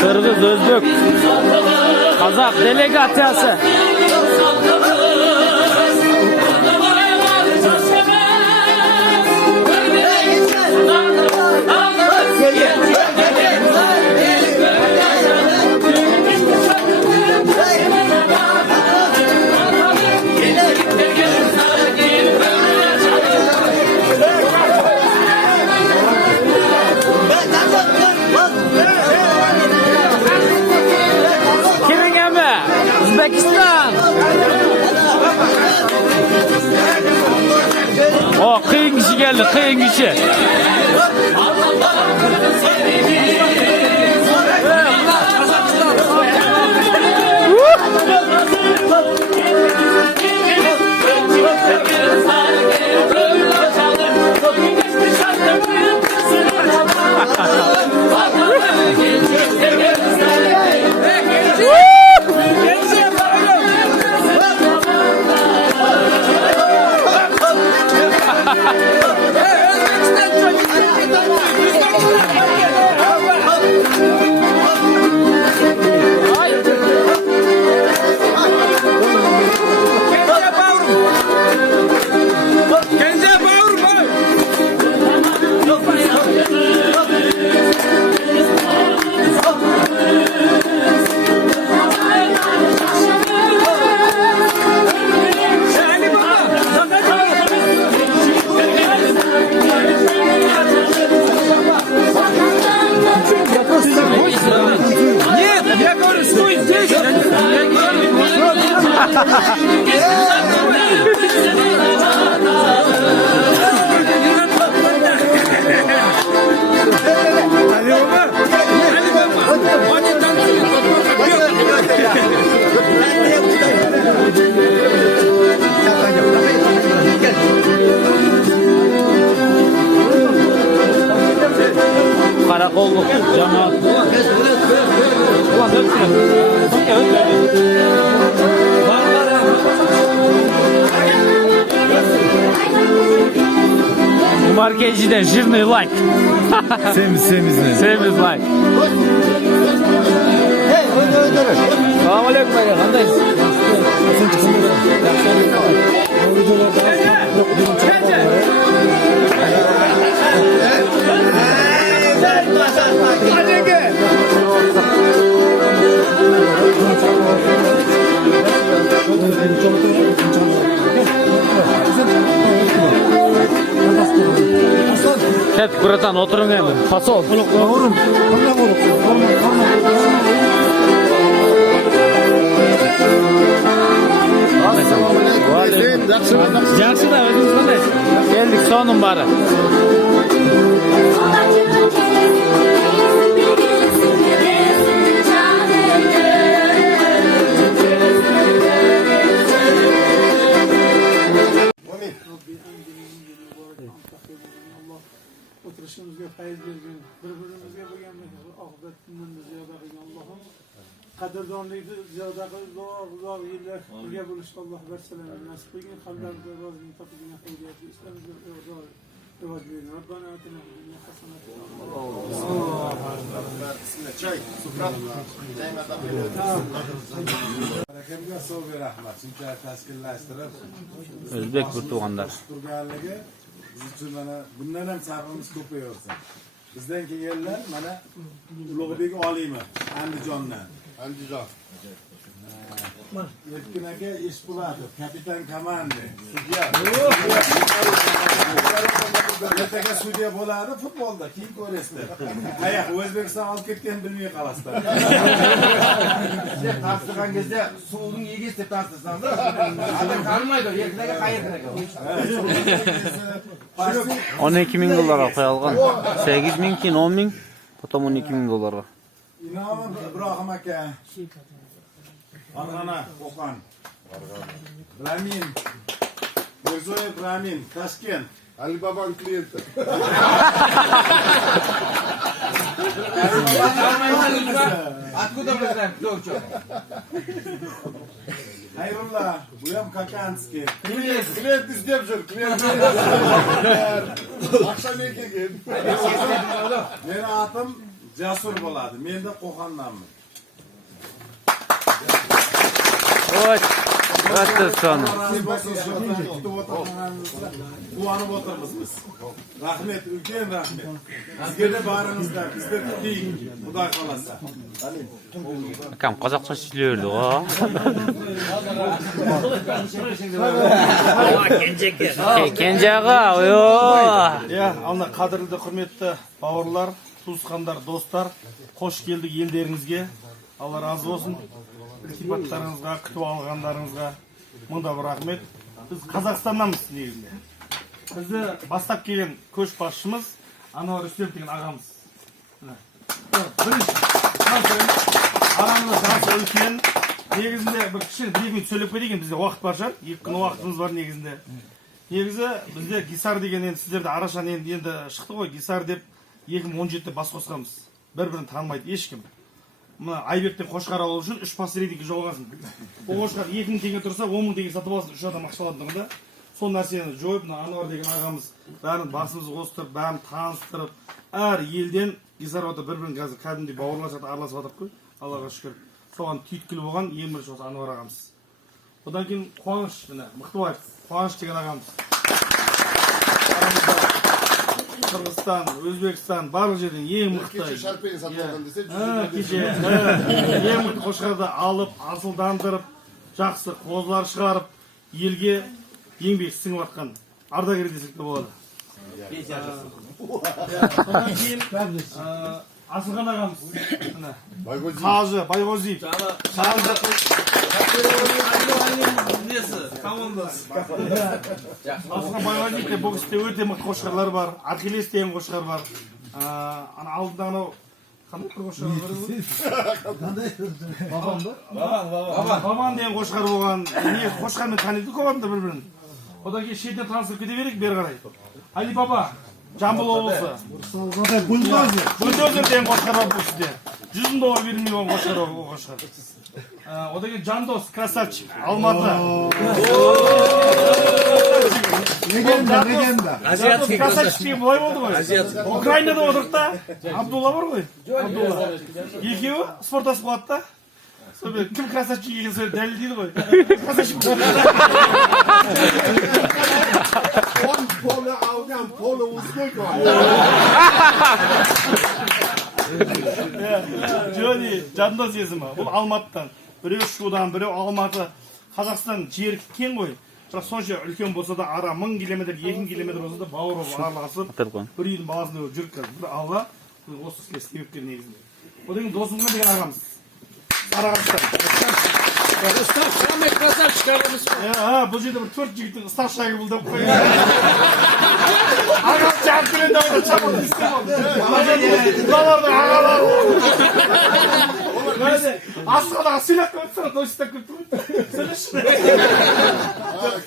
Kırgız, Özbek, Kazak delegasyası. Kimin emi? Uzbekistan. O kıyın kişi geldi, kıyın kişi. Karakolluk cemaat. Ulan Markeciden жирный лайк. Sevimiz лайк. Assalomu alaykum aka, qandaysiz? Ket kuratan oturun hemen. Fasol. Yaxshi da o'zingiz qanday? Keldik sonun bari. Oturuşumuzga fayz bergin, bir-birimizga bo'lgan oqibatdan ziyoda qilgin Allohim. Qadrdonlikni ziyoda qilib, uzoq yillar birga bo'lishni Alloh barchalarga nasib qilgin. Qalblarida rozini topgan xayriyatli ishlarga rivoj bergin. Robbana atina fid dunya hasanatan. Çay, sufrat. Hareketga so'g'i rahmat. Shuncha tashkillashtirib O'zbek bir tug'anlar. turganligi biz uchun mana bundan ham sarfimiz ko'payaversin. Bizdan kelganlar mana Ulug'bek Oliymi Andijondan. Andijon. Erkin aka Eshbulatov, kapitan komandi. Sudya. Ertaga sudya bo'ladi futbolda, keyin ko'rasizlar. Ayoq O'zbekiston olib ketgan bilmay qolasizlar. Siz tasdiqan кезде suvning egesi deb tasdiqsanda, adam kalmaydi, ertaga qayerga. 12 ming dollarga qo'yilgan. 8 ming, keyin 10 ming, potom 12 ming dollarga. İnomim İbrahim aka. Farg'ona, Qo'qon. Ramin. Mirzoyev Ramin, Toshkent. Ali Babaning kliyenti. Откуда вы знаете, кто что? Hayrullah, bu ham Kakanskiy. Klient Klient izlab yur, klient. Akşam ne kelgan? Meni atim Jasur bo'ladi. Men de Qo'qondanman. Oy. Ötür sonu. Quvonib o'tirmiz biz. Rahmet, ulkan rahmet. Sizga de baringizda, bizda kuting, Xudo xolasa. Akam qozaqcha so'zlayverdi o. Kenja ağa, yo. Ya, ана қадірлі құрметті бауырлар, туысқандар, достар, қош келдік елдеріңізге. Алла разы болсын. İltifatlarınızға, күтіп алғандарыңызға мұнда бір рахмет. Біз Қазақстаннанбыз негізінде. Бізді бастап келген көшбасшымыз Ануар Үстемов деген ағамыз. Бірінші, ағамыз жасы үлкен. Негізінде бір кішкене 1-2 минут сөйлеп кетейін, бізде уақыт бар шығар. 2 күн уақытымыз бар негізінде. Негізі бізде Гисар деген енді сіздерді арашан енді шықты ғой. Гисар деп 2017-те бас қосқанбыз. Бір-бірін танымайды ешкім. Мына Айбектен қошқар алу үшін 3 посредник жоғалғасын. Ол қошқар 2000 теңге тұрса 10.000 теңге сатып алсын, 3 адам ақшаладың да. Сол нәрсені жойып, Ануар деген ағамыз бәрін басымызды қостырып, бәрін таныстырып, әр елден Гисар оты бір-бірін қазір кәдімгідей бауырласып араласып жатыр қой. Аллаға шүкір. Соған түйткіл болған ең бірінші осы Ануар ағамыз. Одан кейін Қуаныш, міне Мықтыбаев, Қуаныш деген ағамыз. Қырғызстан, Өзбекстан, барлық жерден ең мықты. Кеше шарпені сатып алған десе, Кеше ең мықты қошқарды алып, асылдандырып, жақсы қозылар шығарып, елге еңбек сіңіп жатқан ардагер десек те болады. Одан кейін Асылхан ағамыз, Қажы, Байғозиев. Асылхан Байғозиевте бұл кісіде өте мықты қошқарлар бар. Ахиллес деген қошқар бар. Ана алдында анау қандай бір қошқар бар? Бабан деген қошқар болған. Не қошқармен таниды көп адамдар бір-бірін. Одан кейін шетінен танысып кете берейік бері қарай. Али Баба, Жамбыл облысы. Бульдозер деген қошқар бар бұл сізде. 100 мың доллар берілмей болған қошқар бар бұл қошқар. Одан кейін Жандос, красавчик, Алматы. Легенда. Жандос красавчик деген былай болды ғой. Украинада отырдық та. Абдулла бар ғой. Абдулла. Екеуі спорттас болады да. Кім красавчик екенін сөйлеп дәлелдейді ғой. Красавчик. Polo algan, polo uzbek var. Жони, Жандос есімі. Бұл Алматыдан. Біреу Шудан, біреу Алматы. Қазақстан жері кең ғой. Бірақ сонша үлкен болса да ара 1000 километр, 2000 километр болса да бауыр болып араласып, бір үйдің баласында жүріп қазір. Бір Алла осы іске себепкер негізінде. Одан кейін Досымхан деген ағамыз. Сарыағаштан. Самый красавчик ағамыз. Бұл жерде бір 4 жігіттің ұстаз шайы бұлдап қойған. Ағам жауап береді ағамда чапан істеп болды. Балардың ағалары. Асқадағы сыйлап қойып ойыстап көріп тұрмын. Сөйлеші.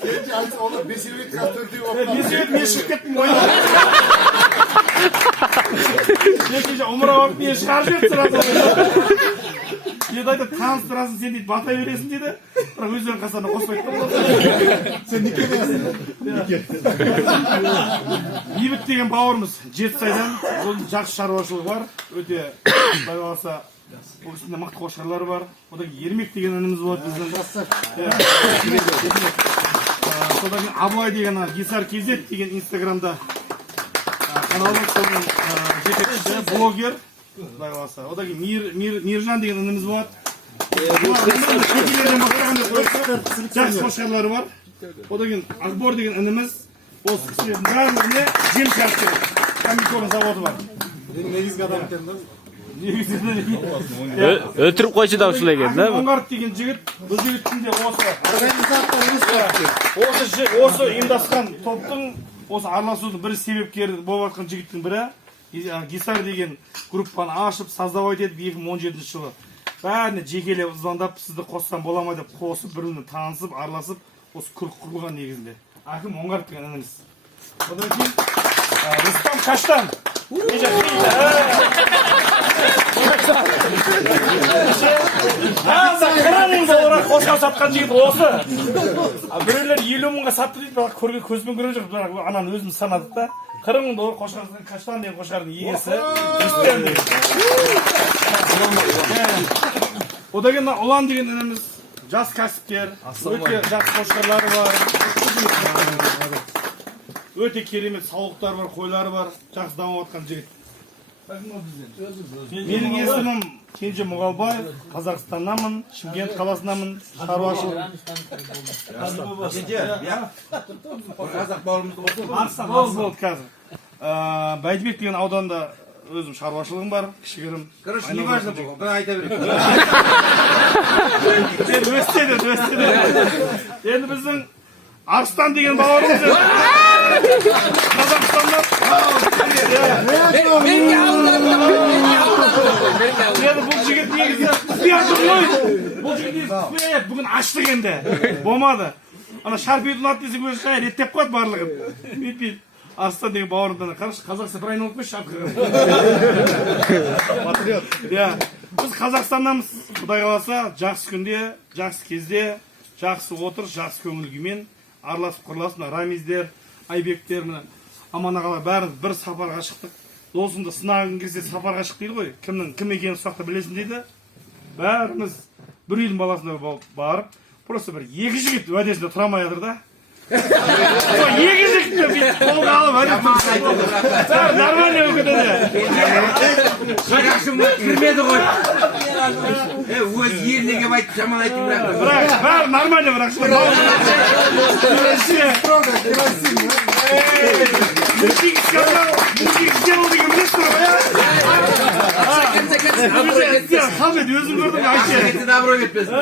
Kendi ayısı onu Beşirvit kastırdığı ortadan. Бесеует мен шығып кеттім ойнап. Екінші ұмыра барып мен шығарып жіберді сразу. Енді айтады, таныстырасын сен дейді, бата бересің дейді. Бірақ өздерінің қасарына қоспайды. Sen nikemeyasın. Бейбіт деген бауырымыз Жетісайдан. Оның жақсы шаруашылығы бар. Өте құдай қаласа бұл кісінде мықты қошқарлары бар. Одан кейін Ермек деген ініміз болады біздің. Содан кейін Абылай деген Гисар KZ деген инстаграмда каналдың соның жетекшісі, блогер. Құдай қаласа. Одан кейін Миржан деген ініміз болады. Жақсы қошқарлары бар. Одан кейін Ақбор деген ініміз. Осы кісілердің барлығына жем шарттыр. Комикорн заводы бар. Negizgi adam eкен да. Ötürüp koyçu da uçula geldi değil mi? Оңғарып деген жігіт, бұл жігіттің де осы ұйымдасқан топтың, осы араласудың бір себепкері болып жатқан жігіттің бірі, Гисар деген группаны ашып, создавать етіп 2017 жылы. Бәріне жекелеп звондап, сізді қоссам бола ма деп қосып, бірімен танысып, араласып, осы құрылған негізінде. Аким Оңғарып деген ініміз. Одан кейін Рустам Каштан. мың долларға қошқар сатқан жігіт осы. Біреулер 50 мыңға сатты дейді, бірақ көрген көзбен көрген жоқ. Бірақ ананы өзіміз санадық та. 40 мың доллар қошқардың Каштан деген қошқардың иесі. Рүстем деген. Одан кейін Ұлан деген ініміз жас кәсіпкер, өте жақсы қошқарлары бар. Өте керемет сауықтар бар, қойлары бар, жақсы дамып жатқан жігіт. Менің есімім Кенже Мұғалбай, Қазақстаннамын, Шымкент қаласынамын, шаруашылық. Қазақ бауырымызды болсын. Болды қазір. Бәйдібек деген ауданда өзім шаруашылығым бар, кішігірім. Короче, не важно бұл, ben айта берейін. Өстеді. Енді біздің Арыстан деген бауырымыз еді. Қазақстаннан. Енді бұл жігіт негізі құпия тұр ғой. Бұл жігіт негізі құпия еді. Бүгін аштық енді. Болмады. Ана шарпиетін ат десек өзі шай реттеп қойды барлығын. Бүйтпейді. Арыстан деген бауырымдан қарашы, қазақ сапыр айналып қойшы шарқыға. Патриот. Біз Қазақстаннамыз, Құдай қаласа, жақсы күнде, жақсы кезде, жақсы отырыс, жақсы көңіл күймен араласып құрласып, Рамиздер, Айбектер, Аман ағалар бәріміз бір сапарға шықтық. Досыңды сынағың келсе сапарға шық дейді ғой. Кім екенін сұрақты білесің дейді. Бәріміз бір үйдің баласына барып, просто бір екі жігіт уәдесінде тұра алмай жатыр да. Екі жігітті қолға алып бәрі нормально өкінеді. Жақшымда кірмеді ғой. Өз еліне кеп айтып жаман айтып бірақ бәрі нормально бірақ Хамед өзің көрдің айтшы. Добро кетпесін.